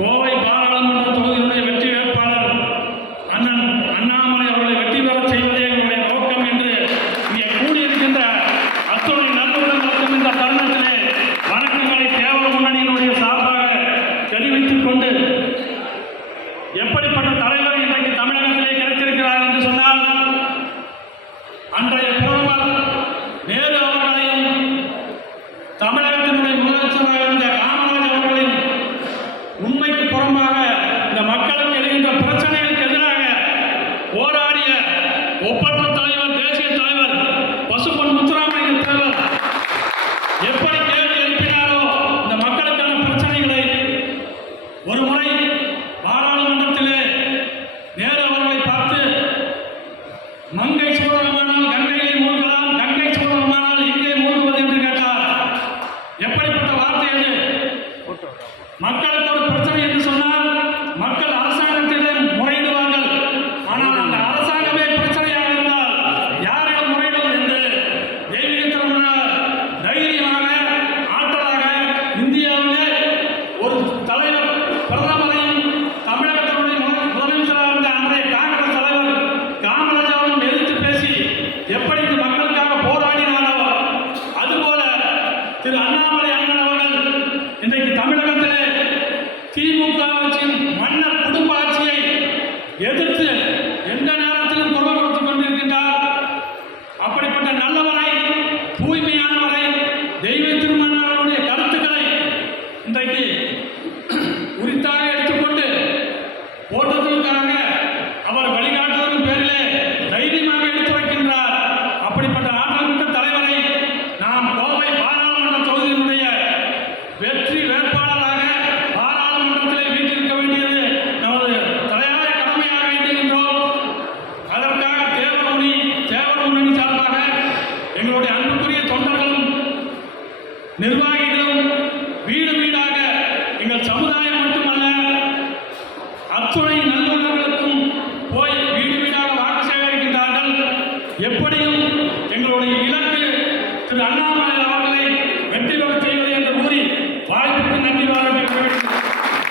கோவை பாராளுமன்ற தொகுதியினுடைய வெற்றி வேட்பாளர் அண்ணன் அண்ணாமலை அவர்களை வெற்றி பெறச் செய்வதே எங்களுடைய நோக்கம் என்று இங்கே கூடியிருக்கின்ற அத்துணை நல்லுள்ளங்களுக்கும் இந்த தருணத்திலே வணக்கங்களை தேவர் முன்னணியினுடைய சார்பாக தெரிவித்துக் கொண்டு, எப்படிப்பட்ட தலைவர் இன்றைக்கு தமிழகத்திலே கிடைத்திருக்கிறார் என்று சொன்னால், அன்றைய பிரதமர் நேரு அவர்களையும் தமிழகத்தினுடைய முதலமைச்சராக இருந்த காமராஜ் அவர்களின் உண்மைக்கு புறம்பாக இந்த மக்களுக்கு எழுகின்ற பிரச்சனைகளுக்கு எதிராக போராடிய ஒப்பற்ற தலைவர், தேசிய தலைவர் பசும்பொன் முத்துராமலிங்க தேவர் எப்படி கேள்வி எழுப்பினாரோ இந்த மக்களுக்கான பிரச்சனைகளை ஒரு முறை பாராளுமன்றத்திலே நேரு அவர்களை பார்த்து, மங்கை சோழமானால் கங்கையை மூழ்கலாம், கங்கை சோழமானால் எங்கே மூழ்குவது என்று கேட்டார். எப்படிப்பட்ட வார்த்தை அது? மக்களுக்கு ஒரு பிரச்சனை என்று சொன்னால் மக்கள் அரசாங்கத்திடம் முறையிடுவார்கள். ஆனால் அந்த அரசாங்கமே பிரச்சனையாக இருந்தால் யாரிடம் முறையிடும் என்று தெய்வீகத்தனமான தைரியமாக, ஆற்றலாக இந்தியாவிலே ஒரு தலைவர் பிரதமரையும் தமிழகத்தினுடைய முதலமைச்சராக இருந்த அன்றைய காங்கிரஸ் தலைவர் காமராஜ் அவர்களும் எதிர்த்து பேசி எப்படி இந்த மக்களுக்காக போராடினாரோ, அதுபோல திரு அண்ணாமலை அண்ணன் அவர்கள் இன்றைக்கு தமிழகத்திலே திமுக ஆட்சியின் மன்னர் குடும்ப ஆட்சியை எதிர்த்து எந்த நேரத்திலும் குரல் கொடுத்துக் கொண்டிருக்கின்றார். அப்படிப்பட்ட நல்லவரை, தூய்மையானவரை, தெய்வ திருமணனுடைய கருத்துக்களை இன்றைக்கு உரித்தாக எடுத்துக்கொண்டு போட்டதற்காக அவர் வழிகாட்டுவதன் பேரிலே தைரியமாக எடுத்து வைக்கின்றார். அப்படிப்பட்ட ஆற்றல் மிக்க தலைவரை நாம் கோவை பாராளுமன்ற தொகுதியினுடைய வெற்றி வேட்பாளராக பாராளுமன்றத்திலே வீட்டிருக்க வேண்டியது நமது தலையாய கடமையாக எண்ணுகின்றோம். அதற்காக தேவர் முன்னணி சார்பாக எங்களுடைய அன்புக்குரிய தொண்டர்களும் நிர்வாகிகளும் வீடு வீடாக எங்கள் சமுதாயம் மட்டுமல்ல அத்துணை நல்லுள்ளங்களுக்கும் போய் வீடு வீடாக வாக்கு சேகரிக்கின்றார்கள். எப்படியும் எங்களுடைய இலக்கு திரு அண்ணாமலை அவர்களை வெற்றி பெற செய்வது என்று கூறி வாய்ப்புக்கு நன்றி.